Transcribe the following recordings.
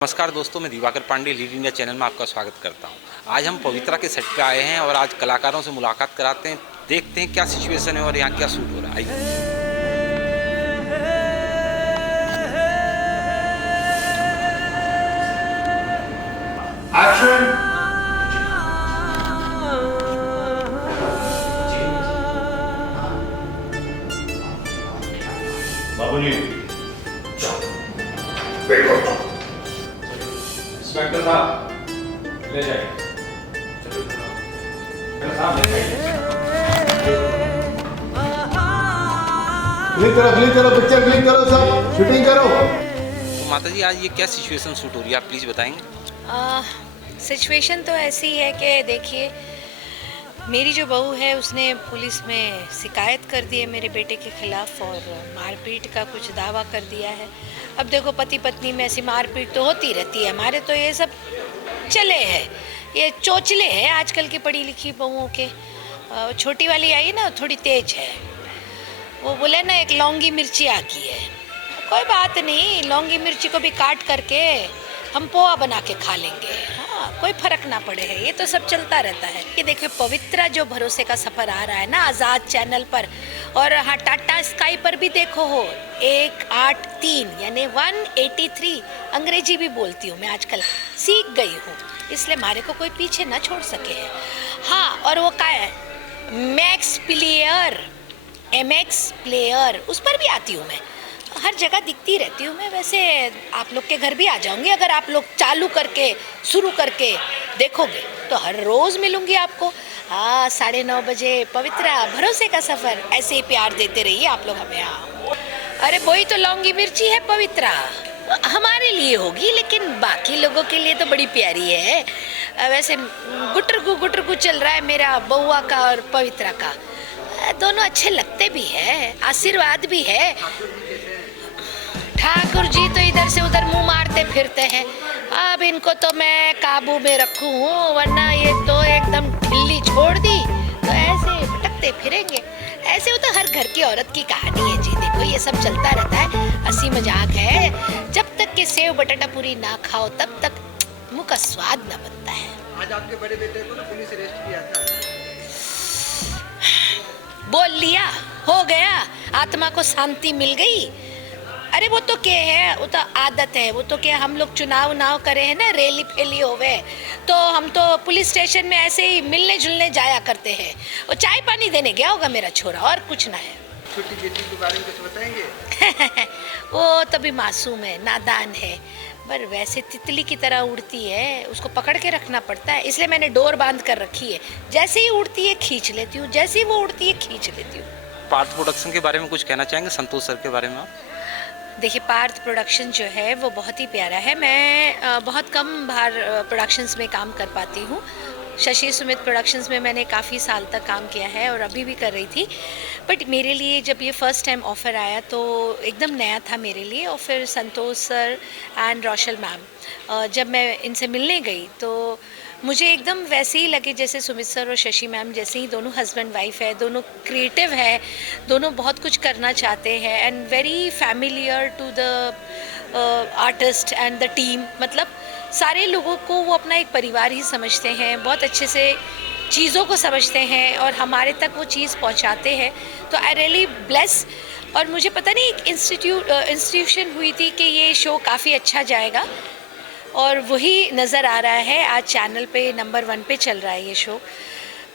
नमस्कार दोस्तों, मैं Diwakar Pandey lead India channel में आपका स्वागत करता हूं। आज हम पवित्रा के सेट पे आए हैं और आज कलाकारों से मुलाकात कराते हैं, देखते हैं क्या सिचुएशन है और यहाँ क्या शूट हो रहा है। आइए। एक्शन। बाबूजी, इंस्पेक्टर साहब ले जाइए। क्लिक करो पिक्चर क्लिक करो, सब शूटिंग करो। तो माता जी, आज ये क्या सिचुएशन शूट हो रही है, आप प्लीज़ बताएंगे। सिचुएशन तो ऐसी है कि देखिए, मेरी जो बहू है उसने पुलिस में शिकायत कर दी है मेरे बेटे के खिलाफ और मारपीट का कुछ दावा कर दिया है। अब देखो, पति पत्नी में ऐसी मारपीट तो होती रहती है, हमारे तो ये सब चले हैं, ये चोचले हैं आजकल की पढ़ी लिखी बहुओं के। छोटी वाली आई ना, थोड़ी तेज है, वो बोले ना एक लौंगी मिर्ची आती है। कोई बात नहीं, लौंगी मिर्ची को भी काट करके हम पोहा बना के खा लेंगे, हाँ, कोई फर्क ना पड़े है, ये तो सब चलता रहता है। ये देखिए, पवित्रा जो भरोसे का सफ़र आ रहा है ना आज़ाद चैनल पर, और हाँ टाटा स्काई पर भी देखो हो 183 यानी 183। अंग्रेजी भी बोलती हूँ मैं आजकल, सीख गई हूँ, इसलिए हमारे को कोई पीछे ना छोड़ सके है। हाँ, और वो क्या है, मैक्स प्लेयर, MX प्लेयर, उस पर भी आती हूँ मैं, हर जगह दिखती रहती हूँ मैं। वैसे आप लोग के घर भी आ जाऊंगी, अगर आप लोग चालू करके शुरू करके देखोगे तो हर रोज़ मिलूंगी आपको। हाँ, 9:30 बजे पवित्रा भरोसे का सफ़र। ऐसे ही प्यार देते रहिए आप लोग हमें। हाँ, अरे वही तो लौंगी मिर्ची है पवित्रा, हमारे लिए होगी लेकिन बाकी लोगों के लिए तो बड़ी प्यारी है। वैसे गुटरगु चल रहा है मेरा बउआ का और पवित्रा का, दोनों अच्छे लगते भी है, आशीर्वाद भी है। ठाकुर जी तो इधर से उधर मुंह मारते फिरते हैं, अब इनको तो मैं काबू में रखूं हूँ, वरना ये तो एकदम ढिल्ली छोड़ दी तो ऐसे भटकते फिरेंगे। ऐसे वो तो हर घर की औरत की कहानी है जी। देखो, ये सब चलता रहता है, हंसी मजाक है। जब तक कि सेव बटाटा पूरी ना खाओ तब तक मुंह का स्वाद ना बनता है। आज आपके बड़े बेटे को ना पुलिस अरेस्ट किया था। बोल लिया, हो गया, आत्मा को शांति मिल गई। अरे वो तो क्या है, वो तो आदत है, वो तो क्या, हम लोग चुनाव करे हैं ना, रैली फैली होवे, तो हम तो पुलिस स्टेशन में ऐसे ही मिलने जुलने जाया करते हैं। वो चाय पानी देने गया होगा मेरा छोरा, और कुछ ना है। छोटी बेटी के बारे में कुछ बताएंगे? वो तभी मासूम है, नादान है, पर वैसे तितली की तरह उड़ती है, उसको पकड़ के रखना पड़ता है, इसलिए मैंने डोर बांध कर रखी है। जैसे ही उड़ती है खींच लेती हूँ, जैसे ही वो उड़ती है खींच लेती हूँ। पार्थ प्रोडक्शन के बारे में कुछ कहना चाहेंगे, संतोष सर के बारे में आप? देखिए, पार्थ प्रोडक्शन जो है वो बहुत ही प्यारा है। मैं बहुत कम बाहर प्रोडक्शंस में काम कर पाती हूँ। शशि सुमित प्रोडक्शंस में मैंने काफ़ी साल तक काम किया है और अभी भी कर रही थी, बट मेरे लिए जब ये फर्स्ट टाइम ऑफ़र आया तो एकदम नया था मेरे लिए। और फिर संतोष सर एंड रोशल मैम, जब मैं इनसे मिलने गई तो मुझे एकदम वैसे ही लगे जैसे सुमित सर और शशि मैम जैसे ही दोनों हस्बैंड वाइफ है, दोनों क्रिएटिव है, दोनों बहुत कुछ करना चाहते हैं and very familiar to the artist and the team. मतलब सारे लोगों को वो अपना एक परिवार ही समझते हैं, बहुत अच्छे से चीज़ों को समझते हैं और हमारे तक वो चीज़ पहुंचाते हैं। तो आई रियली ब्लेस। और मुझे पता नहीं, एक इंस्टीट्यूशन हुई थी कि ये शो काफ़ी अच्छा जाएगा और वही नज़र आ रहा है। आज चैनल पे नंबर 1 पे चल रहा है ये शो।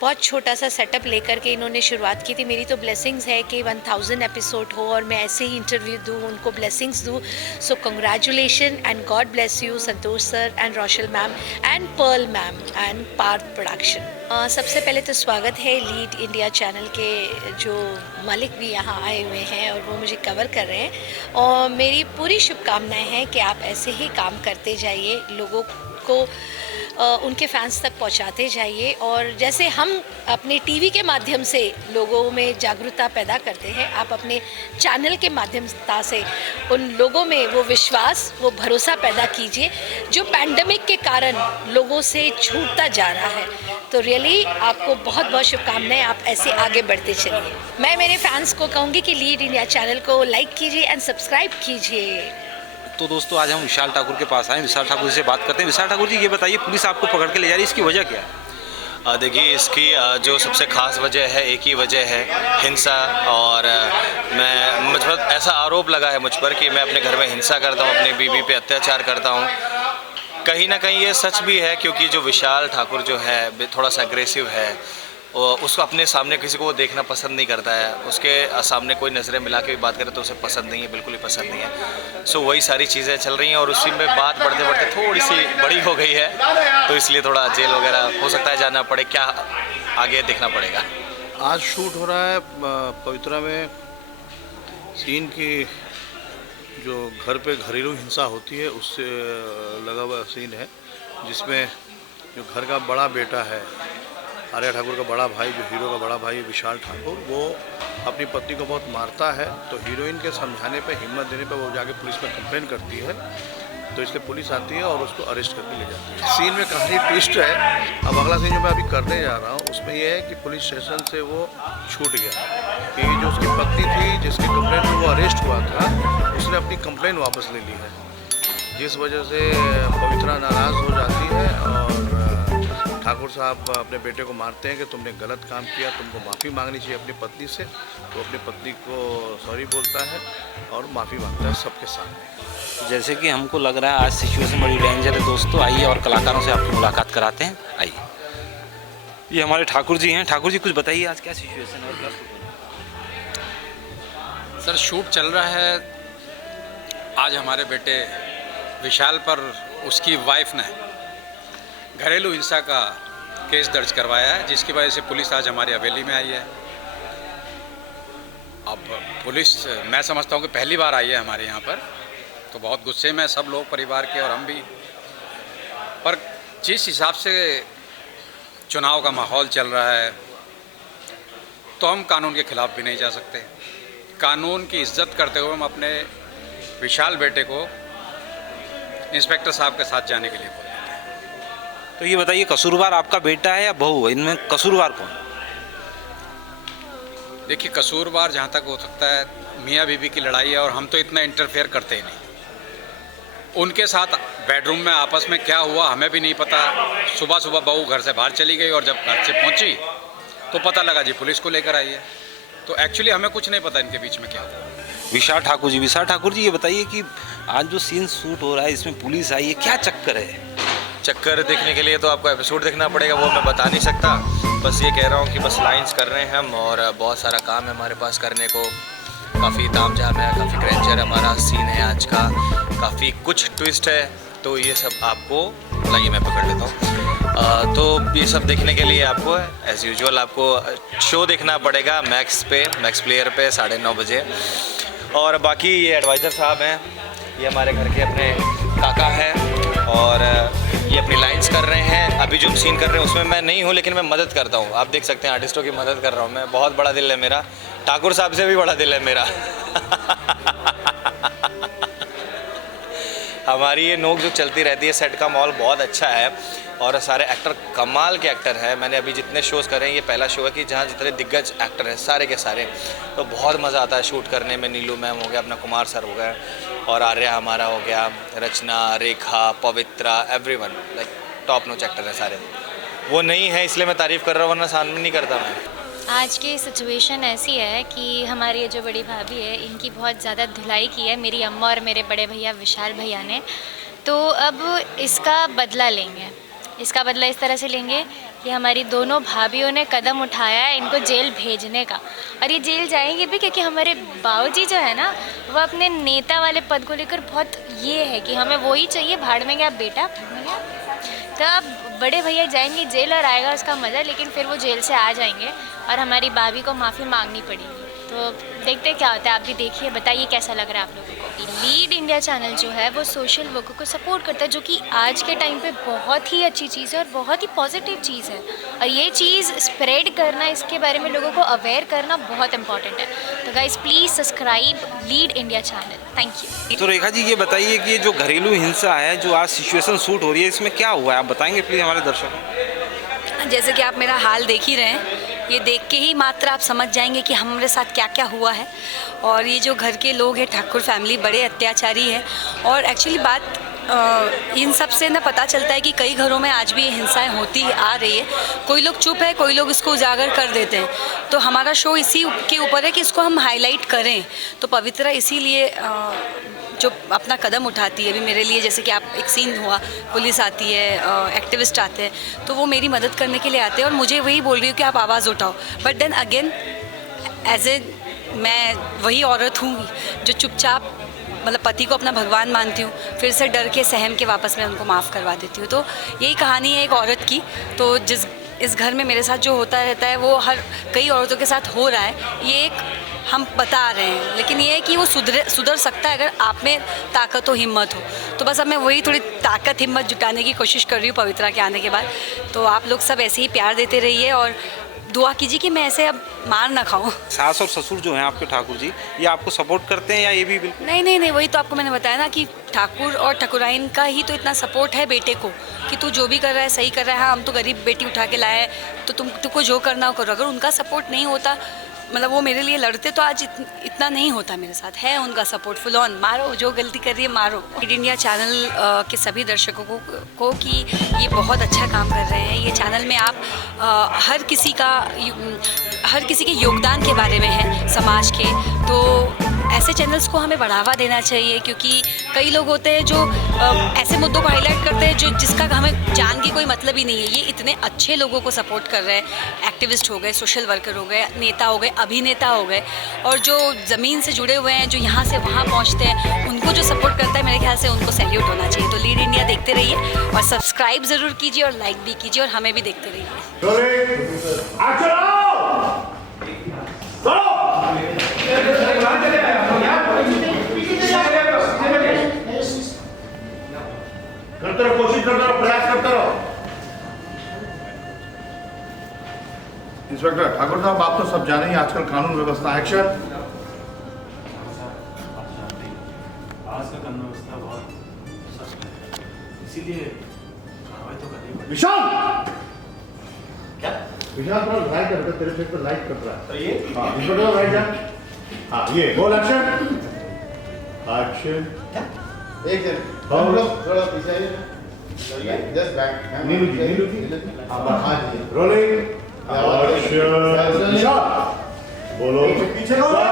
बहुत छोटा सा सेटअप लेकर के इन्होंने शुरुआत की थी। मेरी तो ब्लेसिंग्स है कि 1000 एपिसोड हो और मैं ऐसे ही इंटरव्यू दूँ, उनको ब्लेसिंग्स दूँ। So congratulation and god bless you Santosh sir and Roshal ma'am and Pearl ma'am and Parth production. सबसे पहले तो स्वागत है लीड इंडिया चैनल के जो मालिक भी यहाँ आए हुए हैं और वो मुझे कवर कर रहे हैं, और मेरी पूरी शुभकामनाएं हैं कि आप ऐसे ही काम करते जाइए, लोगों को उनके फैंस तक पहुंचाते जाइए। और जैसे हम अपने टीवी के माध्यम से लोगों में जागरूकता पैदा करते हैं, आप अपने चैनल के माध्यम से उन लोगों में वो विश्वास, वो भरोसा पैदा कीजिए जो पैंडेमिक के कारण लोगों से छूटता जा रहा है। तो रियली आपको बहुत बहुत शुभकामनाएं, आप ऐसे आगे बढ़ते चलिए। मैं मेरे फैंस को कहूँगी कि लीड इंडिया चैनल को लाइक कीजिए एंड सब्सक्राइब कीजिए। तो दोस्तों आज हम विशाल ठाकुर के पास आए, विशाल ठाकुर जी से बात करते हैं। विशाल ठाकुर जी, ये बताइए, पुलिस आपको पकड़ के ले जा रही है, इसकी वजह क्या है? देखिए, इसकी जो सबसे ख़ास वजह है, एक ही वजह है, हिंसा। और मुझ पर ऐसा आरोप लगा है मुझ पर कि मैं अपने घर में हिंसा करता हूँ, अपनी बीवी पे अत्याचार करता हूँ। कहीं ना कहीं ये सच भी है, क्योंकि जो विशाल ठाकुर जो है थोड़ा सा एग्रेसिव है, उसको अपने सामने किसी को देखना पसंद नहीं करता है। उसके सामने कोई नज़रें मिला के भी बात करे तो उसे पसंद नहीं है, बिल्कुल ही पसंद नहीं है। सो वही सारी चीज़ें चल रही हैं और उसी में बात बढ़ते बढ़ते थोड़ी सी बड़ी हो गई है, तो इसलिए थोड़ा जेल वगैरह हो सकता है जाना पड़े, क्या आगे देखना पड़ेगा। आज शूट हो रहा है पवित्रा में सीन की जो घर पे घरेलू हिंसा होती है उससे लगा हुआ सीन है, जिसमें जो घर का बड़ा बेटा है, आर्या ठाकुर का बड़ा भाई, जो हीरो का बड़ा भाई विशाल ठाकुर, वो अपनी पत्नी को बहुत मारता है। तो हीरोइन के समझाने पे, हिम्मत देने पे वो जाके पुलिस में कंप्लेन करती है, तो इसलिए पुलिस आती है और उसको अरेस्ट करके ले जाती है। सीन में कहानी ट्विस्ट है। अब अगला सीन जो मैं अभी करने जा रहा हूँ उसमें यह है कि पुलिस स्टेशन से वो छूट गया कि जो उसकी पत्नी थी जिसकी कंप्लेन में वो अरेस्ट हुआ था, उसने अपनी कंप्लेन वापस ले ली है, जिस वजह से पवित्रा नाराज़ हो जाती है और ठाकुर साहब अपने बेटे को मारते हैं कि तुमने गलत काम किया, तुमको माफ़ी मांगनी चाहिए अपनी पत्नी से। तो अपनी पत्नी को सॉरी बोलता है और माफ़ी मांगता है सबके सामने। जैसे कि हमको लग रहा है आज सिचुएशन बड़ी डेंजर है दोस्तों। आइए और कलाकारों से आपकी मुलाकात कराते हैं। आइए, ये हमारे ठाकुर जी हैं। ठाकुर जी, कुछ बताइए आज क्या सिचुएशन है और क्या शूट हो रहा है? सर, शूट चल रहा है। आज हमारे बेटे विशाल पर उसकी वाइफ ने घरेलू हिंसा का केस दर्ज करवाया है, जिसकी वजह से पुलिस आज हमारी हवेली में आई है। अब पुलिस, मैं समझता हूँ कि पहली बार आई है हमारे यहाँ पर, तो बहुत गुस्से में सब लोग, परिवार के और हम भी। पर जिस हिसाब से चुनाव का माहौल चल रहा है, तो हम कानून के खिलाफ भी नहीं जा सकते। कानून की इज्जत करते हुए हम अपने विशाल बेटे को इंस्पेक्टर साहब के साथ जाने के लिए बोलते हैं। तो ये बताइए, कसूरवार आपका बेटा है या बहू है? इनमें कसूरवार कौन? देखिए, कसूरवार जहाँ तक हो सकता है मियाँ बीवी की लड़ाई है, और हम तो इतना इंटरफेयर करते ही नहीं। उनके साथ बेडरूम में आपस में क्या हुआ हमें भी नहीं पता। सुबह सुबह बहू घर से बाहर चली गई और जब घर से पहुँची तो पता लगा जी पुलिस को लेकर आई है। तो एक्चुअली हमें कुछ नहीं पता इनके बीच में क्या हुआ। विशाल ठाकुर जी, विशाल ठाकुर जी, ये बताइए कि आज जो सीन शूट हो रहा है इसमें पुलिस आई है, क्या चक्कर है? चक्कर देखने के लिए तो आपको एपिसोड देखना पड़ेगा, वो मैं बता नहीं सकता। बस ये कह रहा हूँ कि बस लाइंस कर रहे हैं हम, और बहुत सारा काम है हमारे पास करने को। काफ़ी तामझाम है, काफ़ी ग्रैंडर हमारा सीन है आज का, काफ़ी कुछ ट्विस्ट है। तो ये सब आपको, लाइए मैं पकड़ लेता हूँ। तो ये सब देखने के लिए आपको एज़ यूजुअल आपको शो देखना पड़ेगा मैक्स प्लेयर पे 9:30 बजे। और बाकी ये एडवाइज़र साहब हैं, ये हमारे घर के अपने काका हैं, और ये अपनी लाइंस कर रहे हैं। अभी जो हम सीन कर रहे हैं उसमें मैं नहीं हूँ, लेकिन मैं मदद करता हूँ। आप देख सकते हैं आर्टिस्टों की मदद कर रहा हूँ मैं। बहुत बड़ा दिल है मेरा, ठाकुर साहब से भी बड़ा दिल है मेरा। हमारी ये नोक जो चलती रहती है, सेट का माहौल बहुत अच्छा है और सारे एक्टर कमाल के एक्टर हैं। मैंने अभी जितने शोज़ करे हैं, ये पहला शो है कि जहाँ जितने दिग्गज एक्टर हैं सारे के सारे, तो बहुत मज़ा आता है शूट करने में। नीलू मैम हो गया, अपना कुमार सर हो गया, और आर्या हमारा हो गया, Rachna, Rekha, Pavitra, everyone like top notch actor है सारे। वो नहीं है इसलिए मैं तारीफ़ कर रहा हूँ, वरना सामने नहीं करता मैं। आज की सिचुएशन ऐसी है कि हमारी ये जो बड़ी भाभी है, इनकी बहुत ज़्यादा धुलाई की है मेरी अम्मा और मेरे बड़े भैया विशाल भैया ने। तो अब इसका बदला लेंगे। इसका बदला इस तरह से लेंगे कि हमारी दोनों भाभीयों ने कदम उठाया है इनको जेल भेजने का, और ये जेल जाएंगे भी क्योंकि हमारे बाऊजी जो है ना, वो अपने नेता वाले पद को लेकर बहुत ये है कि हमें वही चाहिए, भाड़ में गया बेटा, भाड़ में गया। तो अब बड़े भैया जाएंगे जेल और आएगा उसका मज़ा, लेकिन फिर वो जेल से आ जाएंगे और हमारी भाभी को माफ़ी मांगनी पड़ेगी। तो देखते हैं क्या होता है, आप भी देखिए, बताइए कैसा लग रहा है आप लोगों को। लीड इंडिया चैनल जो है वो सोशल वर्क को सपोर्ट करता है, जो कि आज के टाइम पे बहुत ही अच्छी चीज़ है और बहुत ही पॉजिटिव चीज़ है, और ये चीज़ स्प्रेड करना, इसके बारे में लोगों को अवेयर करना बहुत इंपॉर्टेंट है। तो guys please subscribe lead India channel. Thank you. तो रेखा जी, ये बताइए कि ये जो घरेलू हिंसा है, जो आज सिचुएशन शूट हो रही है, इसमें क्या हुआ है, आप बताएंगे प्लीज़ हमारे दर्शकों। जैसे कि आप मेरा हाल देख ही रहे हैं ये देख के ही मात्र आप समझ जाएंगे कि हमारे साथ क्या क्या हुआ है। और ये जो घर के लोग हैं ठाकुर फैमिली बड़े अत्याचारी हैं। और एक्चुअली बात इन सब से ना पता चलता है कि कई घरों में आज भी हिंसाएं होती आ रही है। कोई लोग चुप है, कोई लोग इसको उजागर कर देते हैं। तो हमारा शो इसी के ऊपर है कि इसको हम हाईलाइट करें। तो पवित्रा इसीलिए जो अपना कदम उठाती है अभी मेरे लिए, जैसे कि आप एक सीन हुआ, पुलिस आती है, एक्टिविस्ट आते हैं, तो वो मेरी मदद करने के लिए आते हैं और मुझे वही बोल रही हूँ कि आप आवाज़ उठाओ। But then again as a मैं वही औरत हूँ जो चुपचाप मतलब पति को अपना भगवान मानती हूँ, फिर से डर के सहम के वापस मैं उनको माफ़ करवा देती हूँ। तो यही कहानी है एक औरत की। तो जिस इस घर में मेरे साथ जो होता रहता है वो हर कई औरतों के साथ हो रहा है, ये एक हम बता रहे हैं। लेकिन ये है कि वो सुधर सकता है अगर आप में ताकत हो, हिम्मत हो। तो बस अब मैं वही थोड़ी ताकत हिम्मत जुटाने की कोशिश कर रही हूँ पवित्रा के आने के बाद। तो आप लोग सब ऐसे ही प्यार देते रहिए और दुआ कीजिए कि मैं ऐसे अब मार ना खाऊं। सास और ससुर जो हैं आपके ठाकुर जी, ये आपको सपोर्ट करते हैं या ये भी बिल्कुल? नहीं, वही तो आपको मैंने बताया ना कि ठाकुर और ठाकुराइन का ही तो इतना सपोर्ट है बेटे को कि तू जो भी कर रहा है सही कर रहा है। हाँ, हम तो गरीब बेटी उठा के लाए, तो तुमको जो करना हो करो। अगर उनका सपोर्ट नहीं होता, मतलब वो मेरे लिए लड़ते, तो आज इतना नहीं होता मेरे साथ। है उनका सपोर्ट फुल ऑन, मारो जो गलती कर रही है मारो। हिट इंडिया चैनल के सभी दर्शकों को कि ये बहुत अच्छा काम कर रहे हैं। ये चैनल में आप हर किसी के योगदान के बारे में है समाज के। तो ऐसे चैनल्स को हमें बढ़ावा देना चाहिए, क्योंकि कई लोग होते हैं जो ऐसे मुद्दों को हाईलाइट करते हैं जिसका हमें जान के कोई मतलब ही नहीं है। ये इतने अच्छे लोगों को सपोर्ट कर रहे हैं, एक्टिविस्ट हो गए, सोशल वर्कर हो गए, नेता हो गए, अभिनेता हो गए, और जो ज़मीन से जुड़े हुए हैं, जो यहाँ से वहाँ पहुँचते हैं, उनको जो सपोर्ट करता है, मेरे ख्याल से उनको सैल्यूट होना चाहिए। तो लीड इंडिया देखते रहिए और सब्सक्राइब ज़रूर कीजिए और लाइक भी कीजिए और हमें भी देखते रहिए। करते रहो, कोशिश करते रहो, प्रयास करते रहो। इंस्पेक्टर ठाकुर साहब, आप तो सब जाने ही आजकल कानून व्यवस्था। एक्शन। आज का कानून व्यवस्था बहुत सख्त है, इसीलिए कार्रवाई तो करनी पड़ेगी। विशाल, क्या विशाल थोड़ा लाइट कर, तेरे फेस पे लाइट कर रहा है। तो ये हाँ, इंस्पेक्टर राइट जा। हाँ, ये बोल एक्शन। एक्शन। एक दिन हम लोग थोड़ा पीछे आइए, जस्ट बैक। नीलू जी हाँ जी, रोलिंग एक्शन। बोलो पीछे कौन है?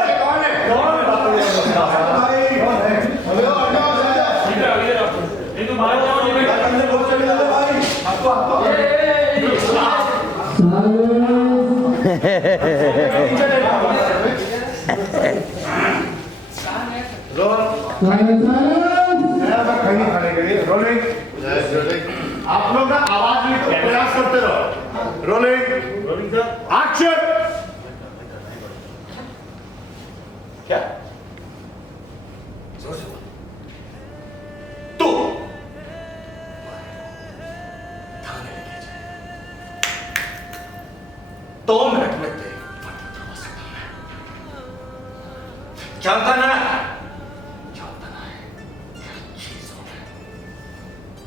खाने के लिए रोलिंग। आप लोग ना आवाज नहीं तो प्रयास करते रहो। Rolling action. क्या तू थाने लेके जाए, 2 मिनट में तेरे चलता ना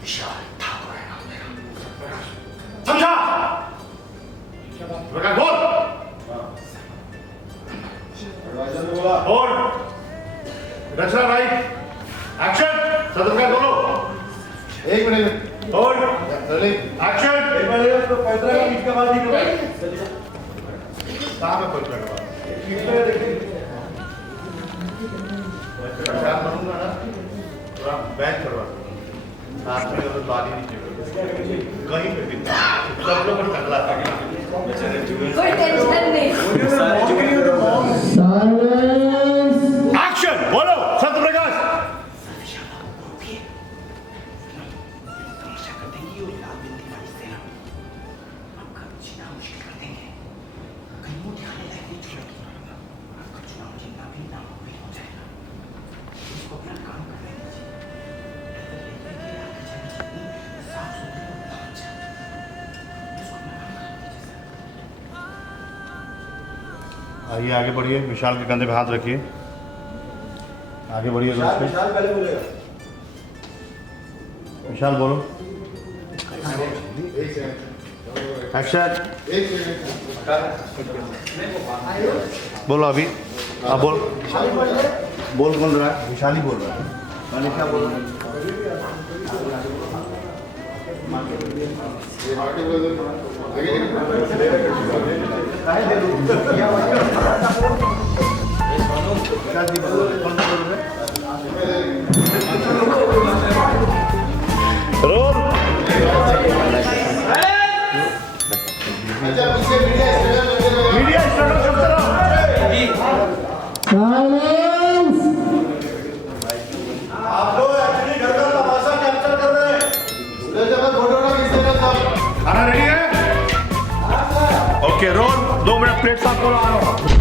विशाल ठाकुर है नाम मेरा, समझा? बोल और रचना राइट एक्शन। सदस्य बोलो 1 मिनट और एक्शन। एक मिनट तो पैदरा का किसका बात ही करो, कहां पे पैदरा का बात किसने देखी? अच्छा बनूंगा ना, थोड़ा बैक करवा साथ में और बाली नहीं कहीं पे भी सब लोग टकला था। कोई टेंशन नहीं। एक्शन बोलो सत्यप्रकाश। आइए आगे बढ़िए, विशाल के कंधे पे हाथ रखिए, आगे बढ़िए। विशाल पहले बोलेगा। विशाल बोलो। एक्शन। बोलो अभी। हाँ बोल। बोल रहा है, विशाली बोल रहा है। मैंने क्या बोला? रोल। मीडिया स्टार्ट करते रहो। आप लोग एक्चुअली घर का तमाशा कैप्चर कर रहे हैं। उधर जगह फोटो ना खींचने का सब। खाना रेडी है? Okay role. 2 मिनट प्लेट साफ करो। आ रहा हूँ।